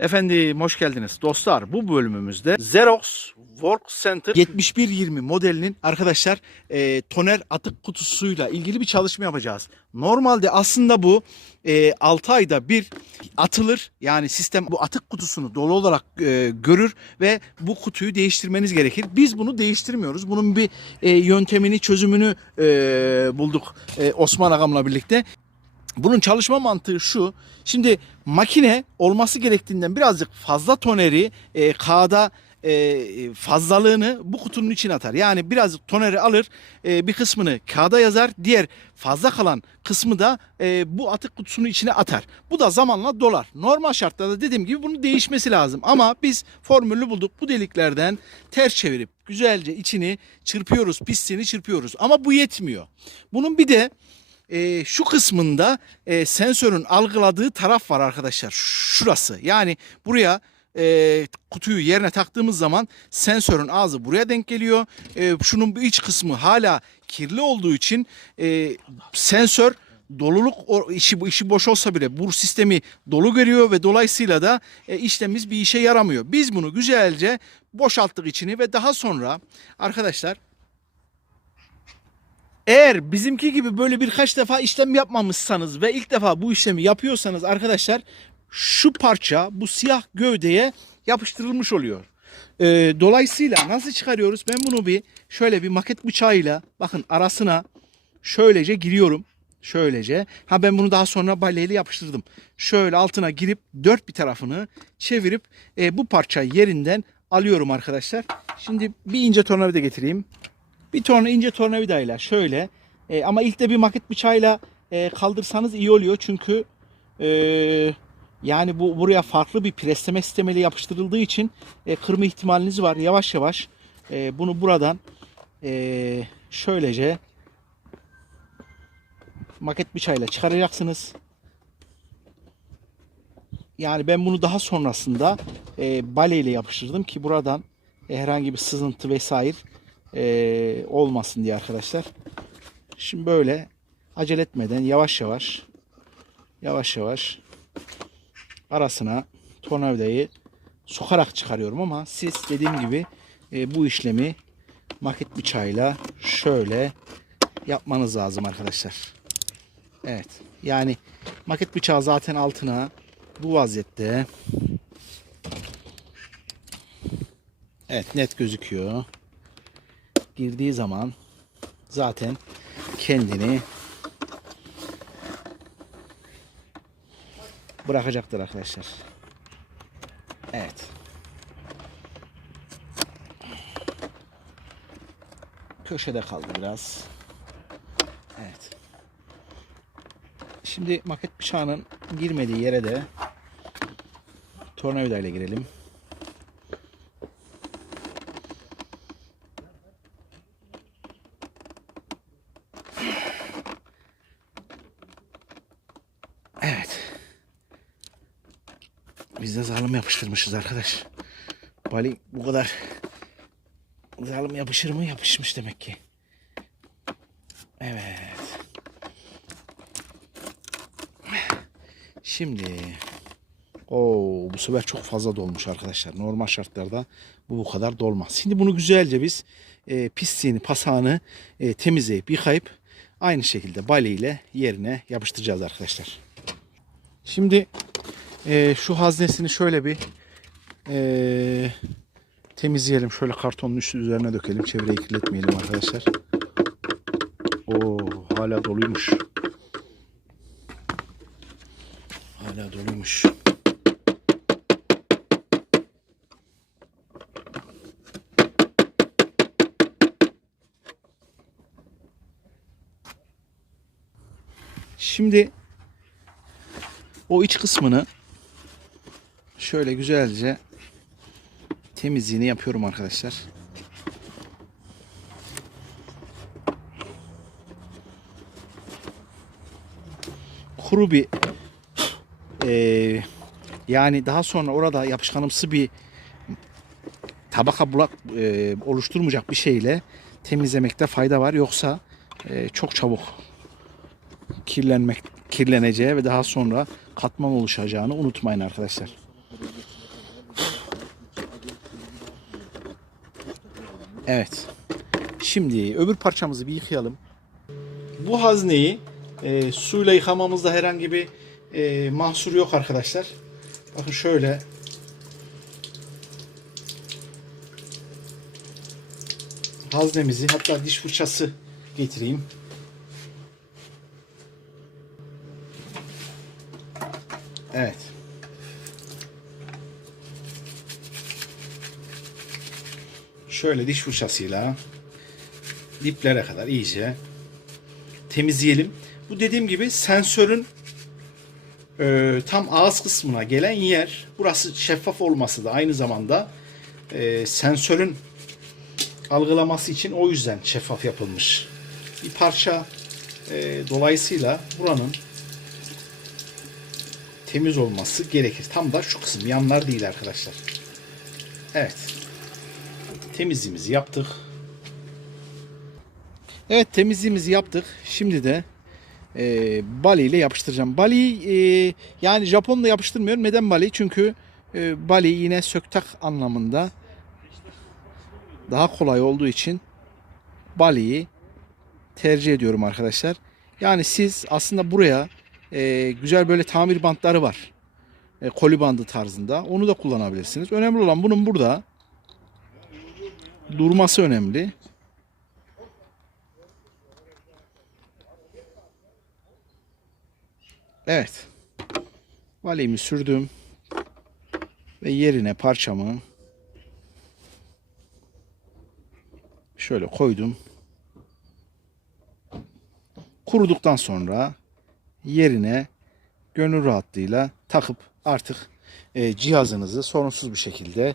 Efendim hoş geldiniz. Dostlar bu bölümümüzde Xerox Work Center 7120 modelinin arkadaşlar e, toner atık kutusuyla ilgili bir çalışma yapacağız. Normalde aslında bu e, 6 ayda bir atılır. Yani sistem bu atık kutusunu dolu olarak e, görür ve bu kutuyu değiştirmeniz gerekir. Biz bunu değiştirmiyoruz. Bunun bir e, yöntemini, çözümünü e, bulduk e, Osman Agam'la birlikte. Bunun çalışma mantığı şu. Şimdi makine olması gerektiğinden birazcık fazla toneri e, kağıda e, fazlalığını bu kutunun içine atar. Yani birazcık toneri alır e, bir kısmını kağıda yazar diğer fazla kalan kısmı da e, bu atık kutusunun içine atar. Bu da zamanla dolar. Normal şartlarda dediğim gibi bunun değişmesi lazım. Ama biz formülü bulduk. Bu deliklerden ters çevirip güzelce içini çırpıyoruz pisliğini çırpıyoruz. Ama bu yetmiyor. Bunun bir de e, şu kısmında e, sensörün algıladığı taraf var arkadaşlar. Şurası. Yani buraya e, kutuyu yerine taktığımız zaman sensörün ağzı buraya denk geliyor. E, şunun iç kısmı hala kirli olduğu için e, sensör doluluk işi işi boş olsa bile bu sistemi dolu görüyor ve dolayısıyla da e, işlemimiz bir işe yaramıyor. Biz bunu güzelce boşalttık içini ve daha sonra arkadaşlar eğer bizimki gibi böyle birkaç defa işlem yapmamışsanız ve ilk defa bu işlemi yapıyorsanız arkadaşlar şu parça bu siyah gövdeye yapıştırılmış oluyor. Ee, dolayısıyla nasıl çıkarıyoruz? Ben bunu bir şöyle bir maket bıçağıyla bakın arasına şöylece giriyorum. Şöylece. Ha ben bunu daha sonra balyeyle yapıştırdım. Şöyle altına girip dört bir tarafını çevirip e, bu parçayı yerinden alıyorum arkadaşlar. Şimdi bir ince tornavida getireyim. Bir torna ince tornavidayla şöyle e, ama ilk de bir maket bıçağıyla e, kaldırsanız iyi oluyor çünkü e, yani bu buraya farklı bir presleme sistemiyle yapıştırıldığı için e, kırma ihtimaliniz var. Yavaş yavaş e, bunu buradan e, şöylece maket bıçağıyla çıkaracaksınız. Yani ben bunu daha sonrasında e, baleyle yapıştırdım ki buradan e, herhangi bir sızıntı vesaire e, olmasın diye arkadaşlar. Şimdi böyle acele etmeden yavaş yavaş yavaş yavaş arasına tornavidayı sokarak çıkarıyorum ama siz dediğim gibi e, bu işlemi maket bıçağıyla şöyle yapmanız lazım arkadaşlar. Evet. Yani maket bıçağı zaten altına bu vaziyette Evet net gözüküyor girdiği zaman zaten kendini bırakacaktır arkadaşlar. Evet. Köşede kaldı biraz. Evet. Şimdi maket bıçağının girmediği yere de tornavida ile girelim. Evet. Biz de zalim yapıştırmışız arkadaş. Bali bu kadar zalim yapışır mı? Yapışmış demek ki. Evet. Şimdi o bu sefer çok fazla dolmuş arkadaşlar. Normal şartlarda bu bu kadar dolmaz. Şimdi bunu güzelce biz e, pisliğini, pasağını e, temizleyip yıkayıp aynı şekilde bale ile yerine yapıştıracağız arkadaşlar. Şimdi e, şu haznesini şöyle bir e, temizleyelim. Şöyle kartonun üstü üzerine dökelim. Çevreyi kirletmeyelim arkadaşlar. Oo hala doluymuş. Hala doluymuş. Şimdi o iç kısmını şöyle güzelce temizliğini yapıyorum arkadaşlar. Kuru bir eee, yani daha sonra orada yapışkanımsı bir tabaka bulak eee, oluşturmayacak bir şeyle temizlemekte fayda var. Yoksa eee, çok çabuk kirlenmek kirleneceği ve daha sonra katman oluşacağını unutmayın arkadaşlar. Evet. Şimdi öbür parçamızı bir yıkayalım. Bu hazneyi e, suyla yıkamamızda herhangi bir e, mahsur yok arkadaşlar. Bakın şöyle haznemizi hatta diş fırçası getireyim. Evet. Şöyle diş fırçasıyla diplere kadar iyice temizleyelim. Bu dediğim gibi sensörün e, tam ağız kısmına gelen yer. Burası şeffaf olması da aynı zamanda e, sensörün algılaması için o yüzden şeffaf yapılmış. Bir parça e, dolayısıyla buranın temiz olması gerekir. Tam da şu kısım yanlar değil arkadaşlar. Evet. Temizliğimizi yaptık. Evet temizliğimizi yaptık. Şimdi de e, bali ile yapıştıracağım. Bali e, yani Japonla yapıştırmıyorum. Neden bali? Çünkü e, bali yine söktak anlamında daha kolay olduğu için baliyi tercih ediyorum arkadaşlar. Yani siz aslında buraya e, güzel böyle tamir bantları var. E, koli bandı tarzında. Onu da kullanabilirsiniz. Önemli olan bunun burada durması önemli. Evet. Valimi sürdüm. Ve yerine parçamı şöyle koydum. Kuruduktan sonra yerine gönül rahatlığıyla takıp artık e, cihazınızı sorunsuz bir şekilde